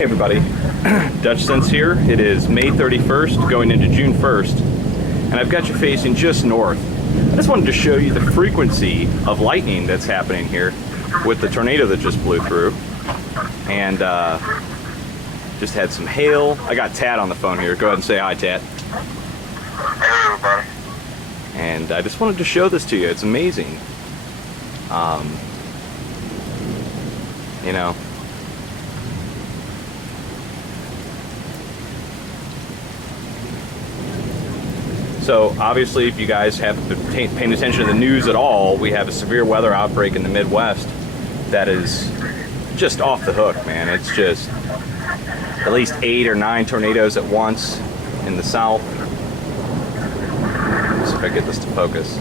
Hey everybody, Dutch Sense here. It is May 31st going into June 1st, and I've got you facing just north. I just wanted to show you the frequency of lightning that's happening here with the tornado that just blew through, and just had some hail. I got Tad on the phone here. Go ahead and say hi, Tad. Hey everybody. And I just wanted to show this to you. It's amazing. You know, so obviously if you guys have been paying attention to the news at all, we have a severe weather outbreak in the Midwest that is just off the hook, man. It's just at least 8 or 9 tornadoes at once in the south. Let's see if I get this to focus.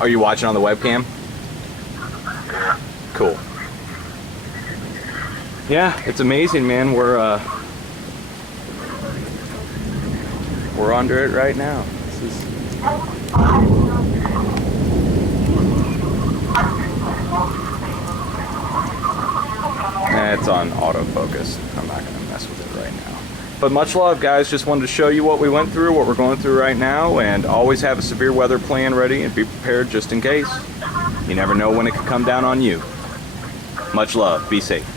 Are you watching on the webcam? Cool. Yeah, it's amazing, man. We're under it right now. This is it's on autofocus. I'm not gonna mess with it right now. But much love, guys. Just wanted to show you what we went through, what we're going through right now, and always have a severe weather plan ready and be prepared just in case. You never know when it could come down on you. Much love. Be safe.